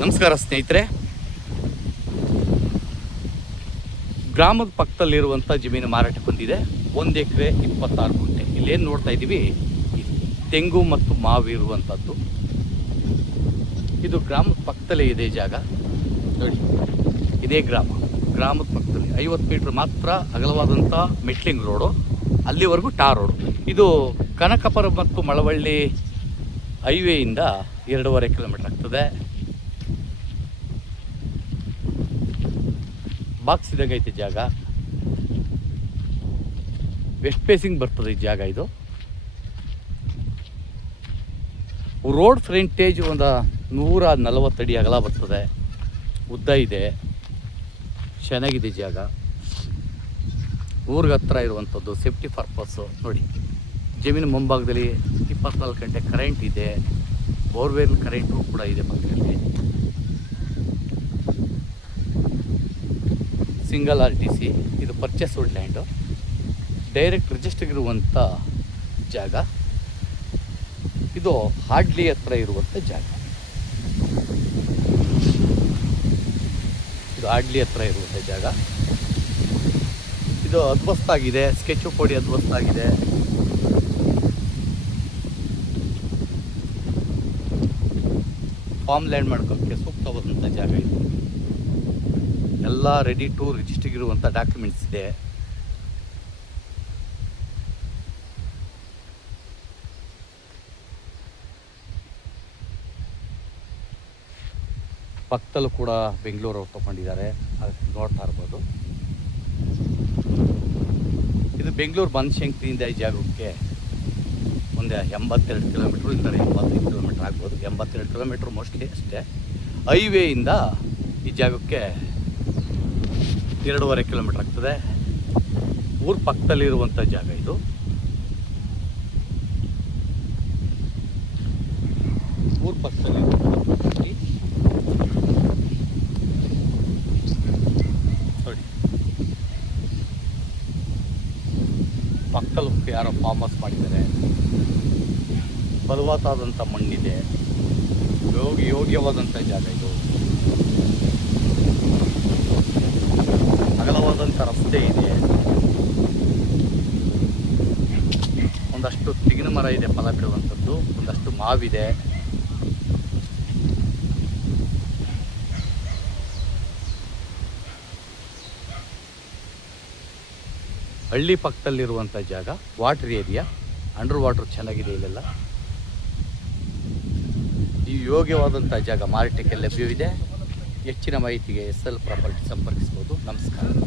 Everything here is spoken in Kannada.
ನಮಸ್ಕಾರ ಸ್ನೇಹಿತರೆ. ಗ್ರಾಮದ ಪಕ್ಕದಲ್ಲಿರುವಂಥ ಜಮೀನು ಮಾರಾಟಕ್ಕೆ ಬಂದಿದೆ. 1 ಎಕರೆ 26 ಗುಂಟೆ. ಇಲ್ಲೇನು ನೋಡ್ತಾ ಇದ್ದೀವಿ, ತೆಂಗು ಮತ್ತು ಮಾವು ಇರುವಂಥದ್ದು. ಇದು ಗ್ರಾಮದ ಪಕ್ಕದಲ್ಲೇ ಇದೆ ಜಾಗ ನೋಡಿ. ಇದೇ ಗ್ರಾಮದ ಪಕ್ಕದಲ್ಲಿ 50 ಮೀಟ್ರ್ ಮಾತ್ರ ಅಗಲವಾದಂಥ ಮೆಟ್ಲಿಂಗ್ ರೋಡು, ಅಲ್ಲಿವರೆಗೂ ಟಾರ್ ರೋಡು. ಇದು ಕನಕಪುರ ಮತ್ತು ಮಳವಳ್ಳಿ ಹೈವೇಯಿಂದ 2.5 ಕಿಲೋಮೀಟ್ರ್ ಆಗ್ತದೆ. ಬಾಕ್ಸ್ ಇದಾಗೈತೆ ಜಾಗ. ವೆಸ್ಟ್ ಫೇಸಿಂಗ್ ಬರ್ತದೆ ಈ ಜಾಗ. ಇದು ರೋಡ್ ಫ್ರಂಟೇಜ್ ಒಂದು 140 ಅಡಿ ಅಗಲ ಬರ್ತದೆ, ಉದ್ದ ಇದೆ, ಚೆನ್ನಾಗಿದೆ ಜಾಗ. ಊರಿಗೆ ಹತ್ರ ಇರುವಂಥದ್ದು, ಸೇಫ್ಟಿ ಪರ್ಪಸ್ಸು ನೋಡಿ. ಜಮೀನು ಮುಂಭಾಗದಲ್ಲಿ 24 ಗಂಟೆ ಕರೆಂಟ್ ಇದೆ, ಬೋರ್ವೆಲ್ ಕರೆಂಟು ಕೂಡ ಇದೆ ಪಕ್ಕದಲ್ಲಿ. Single RTC. ಇದು ಪರ್ಚೇಸ್ಡ್ ಲ್ಯಾಂಡು, ಡೈರೆಕ್ಟ್ ರಿಜಿಸ್ಟರ್ ಇರುವಂಥ ಜಾಗ. ಇದು ಹಾಡ್ಲಿ ಹತ್ರ ಇರುವಂಥ ಜಾಗ. ಇದು ಹಾಡ್ಲಿ ಹತ್ರ ಇರುವಂಥ ಜಾಗ. ಇದು ಅದ್ವಸ್ತಾಗಿದೆ, ಸ್ಕೆಚು ಕೊಡಿ ಅದ್ವಸ್ತಾಗಿದೆ. ಫಾರ್ಮ್ ಲ್ಯಾಂಡ್ ಮಾಡ್ಕೊಳ್ಳೋಕ್ಕೆ ಸೂಕ್ತವಾದಂಥ ಜಾಗ ಇದು. ಎಲ್ಲ ರೆಡಿ ಟು ರಿಜಿಸ್ಟರ್ ಇರುವಂಥ ಡಾಕ್ಯುಮೆಂಟ್ಸ್ ಇದೆ. ಪಕ್ಕದಲ್ಲೂ ಕೂಡ ಬೆಂಗಳೂರು ಅವ್ರು ತೊಗೊಂಡಿದ್ದಾರೆ, ಅದಕ್ಕೆ ನೋಡ್ತಾ ಇರ್ಬೋದು. ಇದು ಬೆಂಗಳೂರು ಬನಶಂಕರಿಯಿಂದ ಈ ಜಾಗಕ್ಕೆ ಒಂದು 82 ಕಿಲೋಮೀಟ್ರು, ಇಲ್ಲ 85 ಕಿಲೋಮೀಟ್ರ್ ಆಗ್ಬೋದು. 82 ಕಿಲೋಮೀಟ್ರ್ ಮೋಸ್ಟ್ಲಿ ಅಷ್ಟೇ. ಹೈವೇಯಿಂದ ಈ ಜಾಗಕ್ಕೆ 2.5 ಕಿಲೋಮೀಟ್ರ್ ಆಗ್ತದೆ. ಊರ ಪಕ್ಕದಲ್ಲಿರುವಂಥ ಜಾಗ ಇದು. ಊರ ಪಕ್ಕದಲ್ಲಿ ನೋಡಿ, ಪಕ್ಕದಲ್ಲಿ ಯಾರೋ ಫಾರ್ಮ್ ಹೌಸ್ ಮಾಡಿದ್ದಾರೆ. ಫಲವತ್ತಾದಂಥ ಮಣ್ಣಿದೆ, ಯೋಗ್ಯವಾದಂಥ ಜಾಗ ಇದು. ಅಗಲವಾದಂಥ ರಸ್ತೆ ಇದೆ, ಒಂದಷ್ಟು ತೆಂಗಿನ ಮರ ಇದೆ ಫಲ ಬಿಡುವಂಥದ್ದು, ಒಂದಷ್ಟು ಮಾವಿದೆ. ಹಳ್ಳಿ ಪಕ್ಕದಲ್ಲಿರುವಂಥ ಜಾಗ, ವಾಟರ್ ಏರಿಯಾ, ಅಂಡರ್ ವಾಟರ್ ಚೆನ್ನಾಗಿದೆ ಇಲ್ಲೆಲ್ಲ. ಈ ಯೋಗ್ಯವಾದಂಥ ಜಾಗ ಮಾರಾಟಕ್ಕೆ ಲಭ್ಯವಿದೆ. ಹೆಚ್ಚಿನ ಮಾಹಿತಿಗೆ SL ಪ್ರಾಪರ್ಟಿ ಸಂಪರ್ಕಿಸ್ಬೋದು. ನಮಸ್ಕಾರ.